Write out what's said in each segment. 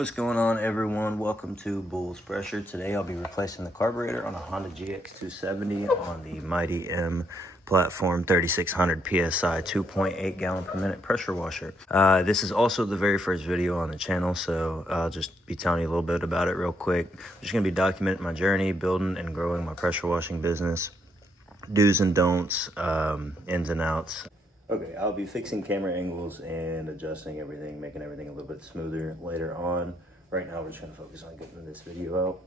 What's going on, everyone? Welcome to Bull's Pressure. Today I'll be replacing the carburetor on a Honda GX270 on the Mighty M platform, 3600 PSI, 2.8 gallon per minute pressure washer. This is also the very first video on the channel, so I'll just be telling you a little bit about it real quick. I'm just going to be documenting my journey, building and growing my pressure washing business, do's and don'ts, ins and outs. Okay, I'll be fixing camera angles and adjusting everything, making everything a little bit smoother later on. Right now, we're just gonna focus on getting this video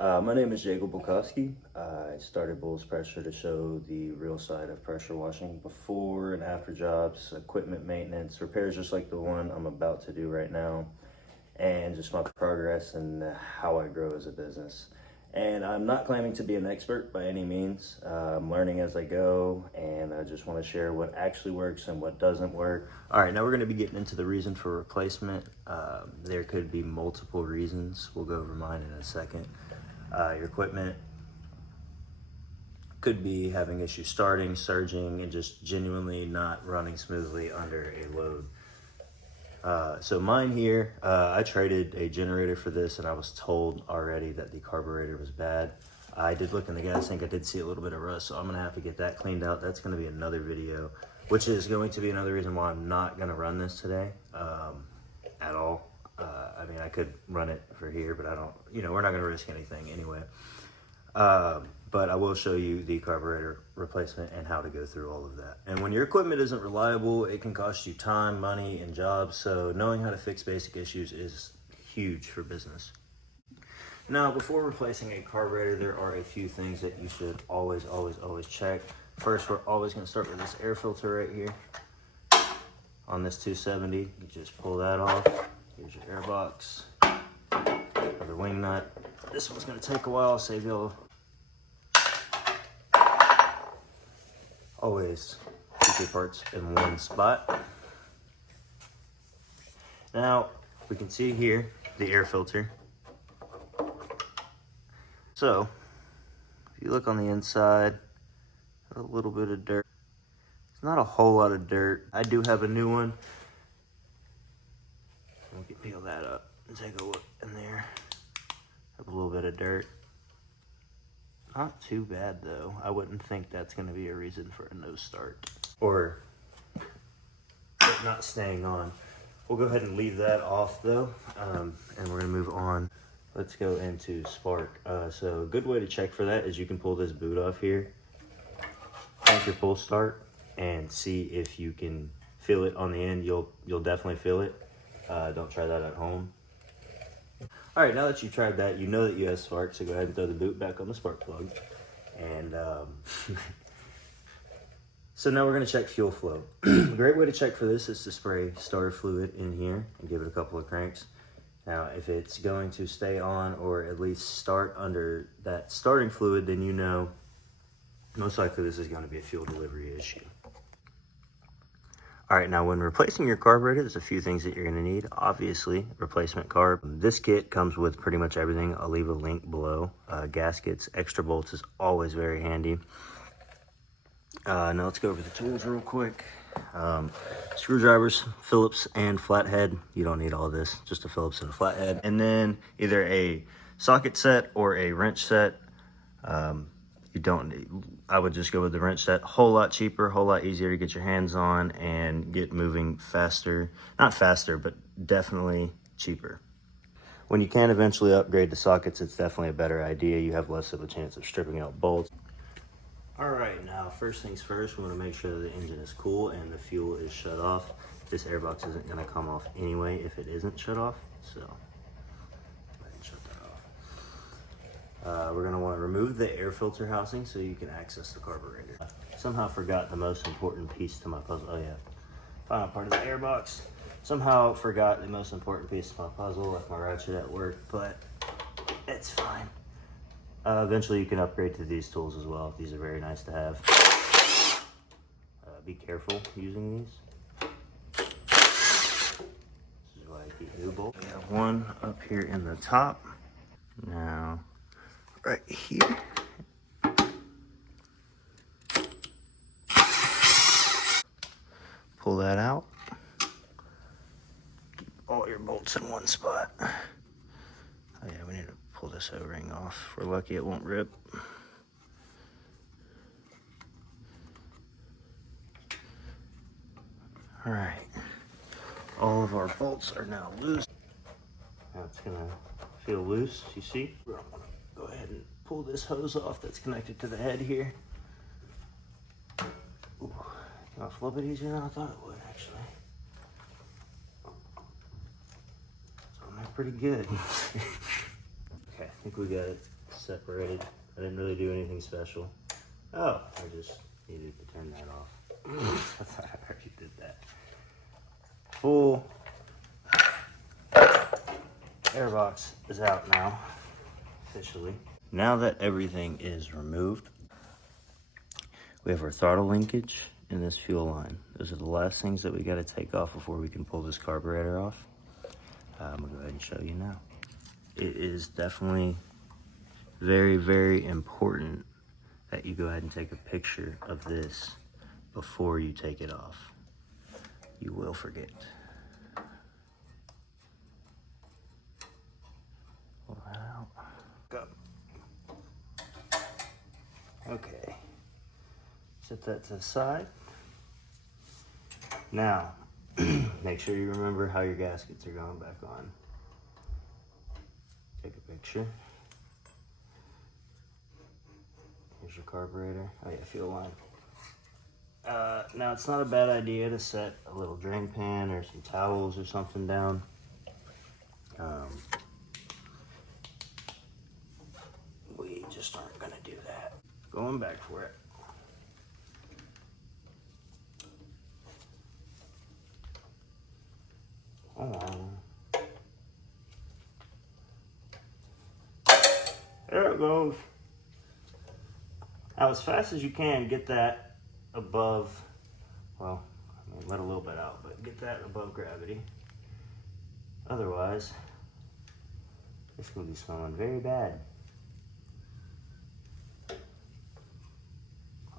out. My name is Jacob Bukowski. I started Bull's Pressure to show the real side of pressure washing before and after jobs, equipment maintenance, repairs just like the one I'm about to do right now, and just my progress and how I grow as a business. And I'm not claiming to be an expert by any means. I'm learning as I go, and I just want to share what actually works and what doesn't work. All right, now we're going to be getting into the reason for replacement. There could be multiple reasons. We'll go over mine in a second. Your equipment could be having issues starting, surging, and just genuinely not running smoothly under a load. So mine here, I traded a generator for this, and I was told already that the carburetor was bad. I did look in the gas tank. I did see a little bit of rust, so I'm going to have to get that cleaned out. That's going to be another video, which is going to be another reason why I'm not going to run this today at all. I mean, I could run it for here, but I don't, we're not going to risk anything anyway. But I will show you the carburetor replacement and how to go through all of that. And when your equipment isn't reliable, it can cost you time, money, and jobs. So knowing how to fix basic issues is huge for business. Now, before replacing a carburetor, there are a few things that you should always check. First, we're always going to start with this air filter right here. On this 270, you just pull that off. Here's your air box, or the wing nut. This one's going to take a while, save y'all. Always keep your parts in one spot. Now, we can see here the air filter. So, if you look on the inside, a little bit of dirt. It's not a whole lot of dirt. I do have a new one. Let me peel that up and take a look in there. Have a little bit of dirt. Not too bad though. I wouldn't think that's going to be a reason for a no start or not staying on. We'll go ahead and leave that off though, and we're going to move on. Let's go into spark. So a good way to check for that is you can pull this boot off here, crank your pull start, and see if you can feel it on the end. You'll definitely feel it. Don't try that at home. All right, now that you've tried that, you know that you have spark, so go ahead and throw the boot back on the spark plug. And so now we're going to check fuel flow. A great way to check for this is to spray starter fluid in here and give it a couple of cranks. Now, if it's going to stay on or at least start under that starting fluid, then you know most likely this is going to be a fuel delivery issue. All right, now when replacing your carburetor, there's a few things that you're gonna need. Obviously, replacement carb. This kit comes with pretty much everything. I'll leave a link below. Gaskets, extra bolts is always very handy. Now let's go over the tools real quick. Screwdrivers, Phillips, and flathead. You don't need all of this, just a Phillips and a flathead. And then either a socket set or a wrench set. You don't need, I would just go with the wrench set. Whole lot cheaper, whole lot easier to get your hands on and get moving faster. Not faster, but definitely cheaper. When you can eventually upgrade the sockets, it's definitely a better idea. You have less of a chance of stripping out bolts. All right, now first things first, we want to make sure that the engine is cool and the fuel is shut off. This airbox isn't going to come off anyway if it isn't shut off, so shut that off. We're going to want to remove the air filter housing so you can access the carburetor. Somehow forgot the most important piece to my puzzle. Oh yeah, final part of the airbox. Somehow forgot the most important piece to my puzzle. Left my ratchet at work, but it's fine. Eventually you can upgrade to these tools as well. These are very nice to have. Be careful using these. This is why I keep new bolts. We have one up here in the top. Now, right here. Pull that out. all your bolts in one spot. Oh yeah, we need to pull this O-ring off. If we're lucky it won't rip. All right, all of our bolts are now loose. Now it's gonna feel loose, you see? We're gonna go ahead and pull this hose off that's connected to the head here. Ooh, came off a little bit easier than I thought it would, actually. So I'm pretty good. Okay, I think we got it separated. I didn't really do anything special. Oh, I just needed to turn that off. I thought I already did that. Full airbox is out now, officially. Now that everything is removed, we have our throttle linkage and this fuel line. Those are the last things that we got to take off before we can pull this carburetor off. I'm gonna go ahead and show you now. It is definitely very, very important that you go ahead and take a picture of this before you take it off. You will forget. Pull that out. Go. Okay. Set that to the side. Now, make sure you remember how your gaskets are going back on. Take a picture. Here's your carburetor. Oh yeah, fuel line. Now it's not a bad idea to set a little drain pan or some towels or something down. We just aren't gonna do that. Going back for it. There it goes. Now, as fast as you can, get that above, well, I mean, let a little bit out, but get that above gravity. Otherwise, it's going to be smelling very bad.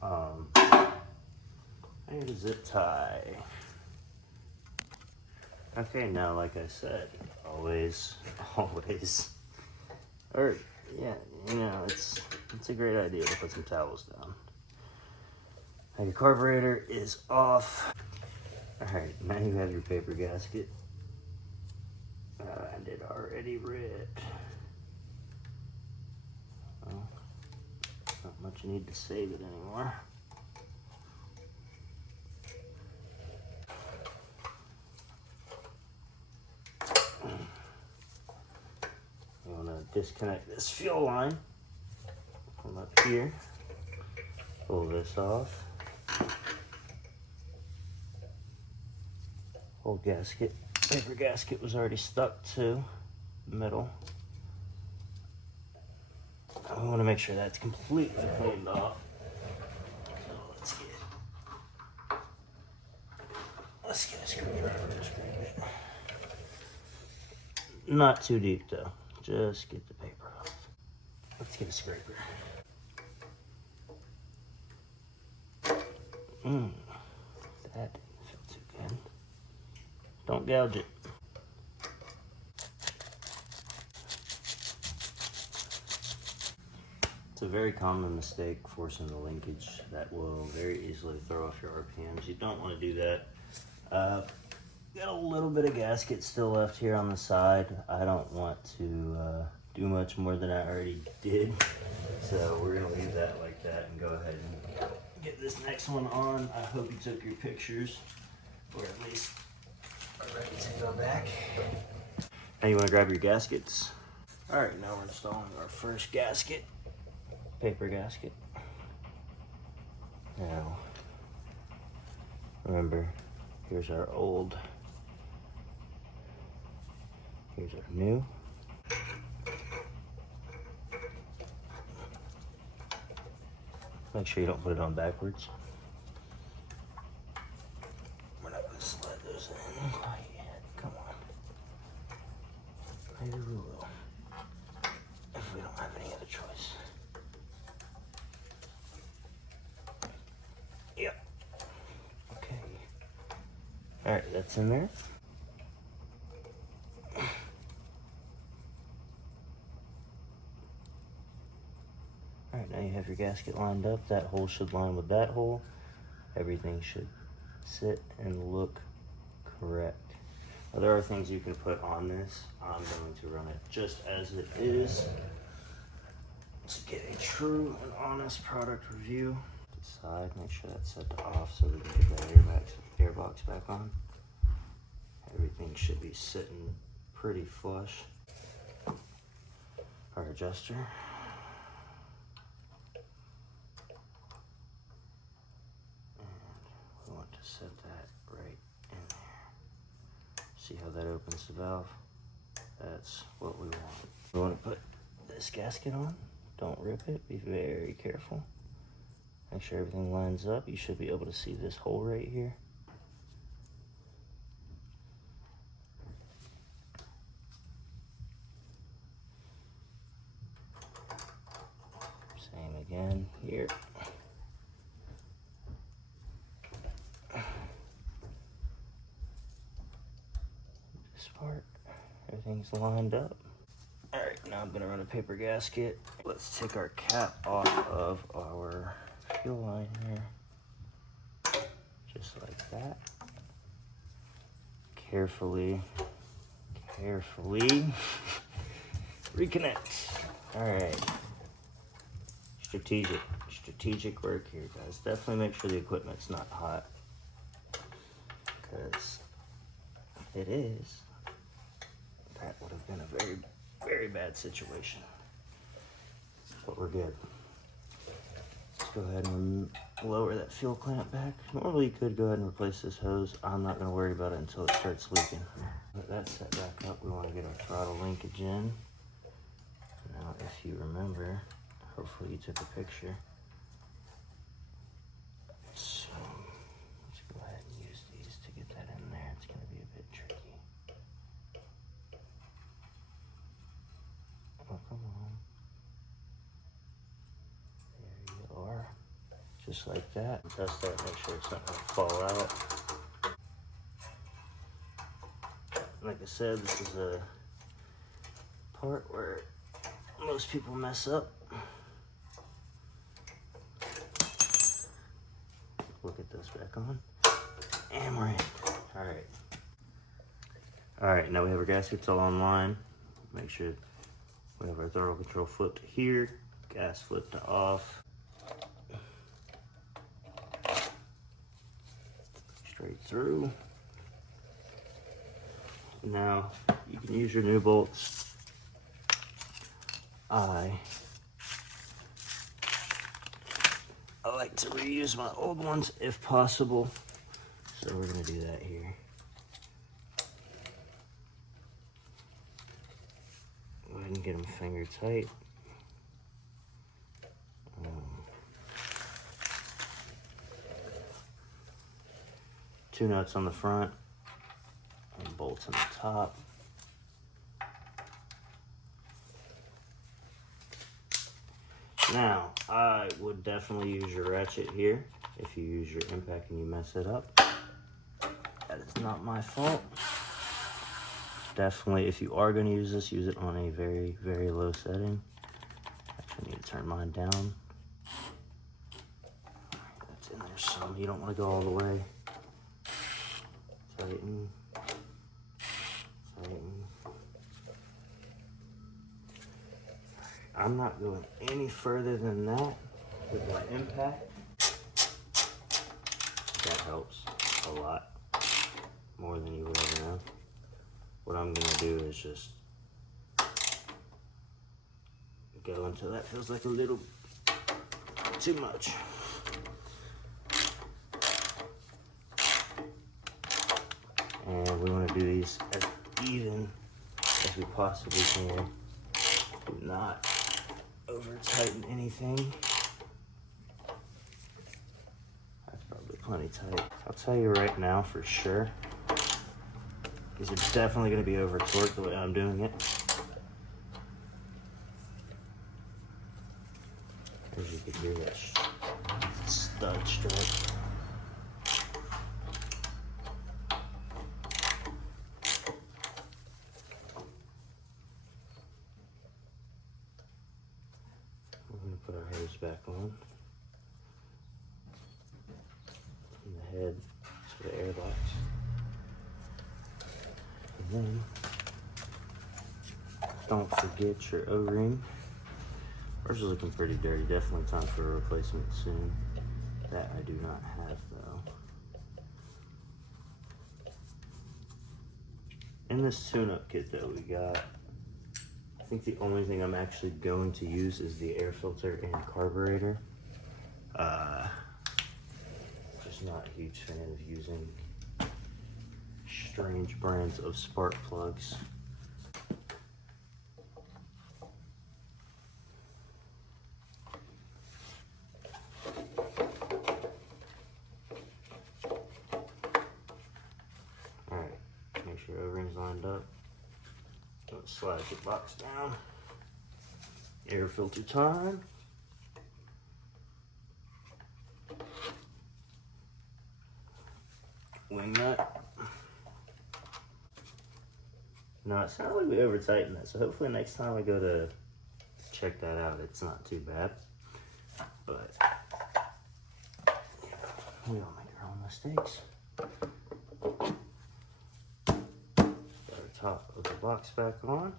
I need a zip tie. Okay, now, like I said, always, or yeah, you know, it's a great idea to put some towels down. Now your carburetor is off. All right, now you have your paper gasket. And it already ripped. Well, not much need to save it anymore. You want to disconnect this fuel line. Come up here, pull this off. Old gasket, paper gasket was already stuck to the middle. I want to make sure that's completely cleaned off. So let's get a screwdriver and scrape it. Not too deep though. Just get the paper off. Let's get a scraper. That didn't feel too good. Don't gouge it. It's a very common mistake forcing the linkage that will very easily throw off your RPMs. You don't want to do that. Got a little bit of gasket still left here on the side. I don't want to do much more than I already did. So we're gonna leave that like that and go ahead and get this next one on. I hope you took your pictures, or at least are ready to go back. Now you wanna grab your gaskets. All right, now we're installing our first gasket, paper gasket. Now, remember, here's our old, here's our new. Make sure you don't put it on backwards. We're not gonna slide those in quite yet. Come on. Maybe we will, if we don't have any other choice. Yep. Okay. All right, that's in there. now you have your gasket lined up. That hole should line with that hole. Everything should sit and look correct. Now, there are things you can put on this. I'm going to run it just as it is to get a true and honest product review. Side, make sure that's set to off so we can get that airbox back on. Everything should be sitting pretty flush. Our adjuster. And we want to set that right in there. See how that opens the valve? That's what we want. We want to put this gasket on. Don't rip it. Be very careful. Make sure everything lines up. You should be able to see this hole right here. Same again here. This part, everything's lined up. All right, now I'm gonna run a paper gasket. Let's take our cap off of our fuel line here, just like that. Carefully reconnect. All right, strategic work here, guys. Definitely make sure the equipment's not hot, because if it is, that would have been a very bad situation. But we're good. Let's go ahead and lower that fuel clamp back. Normally you could go ahead and replace this hose. I'm not gonna worry about it until it starts leaking. Put that set back up. We wanna get our throttle linkage in. Now, if you remember, hopefully you took a picture. So, let's go ahead and use these to get that in there. It's gonna be a bit tricky. Oh, come on. There you are. Just like that. Test that, make sure it's not gonna fall out. Like I said, this is a part where most people mess up. We'll get this back on. And we're in. Alright. Alright, now we have our gaskets all online. Make sure we have our throttle control flipped to here, gas flipped to off. Straight through. Now, you can use your new bolts. I like to reuse my old ones if possible. So we're gonna do that here. Go ahead and get them finger tight. Two nuts on the front and bolts on the top. Now, I would definitely use your ratchet here. If you use your impact and you mess it up, that is not my fault. Definitely, if you are going to use this, use it on a very, very low setting. Actually, I need to turn mine down. That's in there some. You don't want to go all the way. Tighten. Tighten. I'm not going any further than that with my impact. That helps a lot, more than you would ever know. What I'm gonna do is just go until that feels like a little too much. And we want to do these as even as we possibly can. Do not over tighten anything. That's probably plenty tight. I'll tell you right now for sure, these are definitely going to be over torqued the way I'm doing it. As you can hear that stud strut. Put our hose back on. From the head to the airbox. And then, don't forget your O-ring. Ours is looking pretty dirty. Definitely time for a replacement soon. That I do not have though. In this tune-up kit that we got, I think the only thing I'm actually going to use is the air filter and carburetor. Just not a huge fan of using strange brands of spark plugs. Alright, make sure O-ring's lined up. Don't slide the box down. Air filter time. Wing nut. Now it sounded like we over tightened that, so hopefully next time I go to check that out, it's not too bad. But we all make our own mistakes. Put our top of the box back on.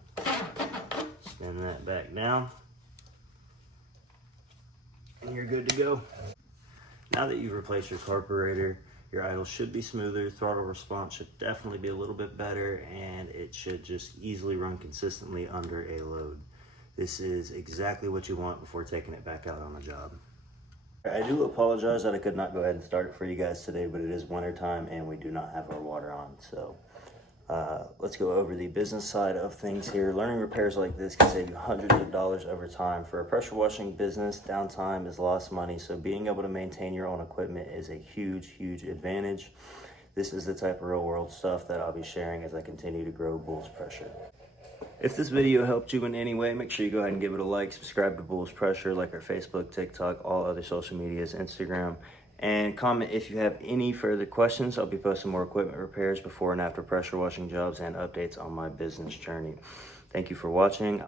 Spin that back down. And you're good to go. Now that you've replaced your carburetor, your idle should be smoother, throttle response should definitely be a little bit better, and it should just easily run consistently under a load. This is exactly what you want before taking it back out on a job. I do apologize that I could not go ahead and start it for you guys today, but it is winter time and we do not have our water on. So let's go over the business side of things here. Learning repairs like this can save you hundreds of dollars over time. For a pressure washing business, downtime is lost money, so being able to maintain your own equipment is a huge advantage. This is the type of real world stuff that I'll be sharing as I continue to grow Bulls Pressure. If this video helped you in any way, make sure you go ahead and give it a like, subscribe to Bulls Pressure, like our Facebook, TikTok, all other social medias, Instagram, and comment if you have any further questions. I'll be posting more equipment repairs before and after pressure washing jobs and updates on my business journey. Thank you for watching.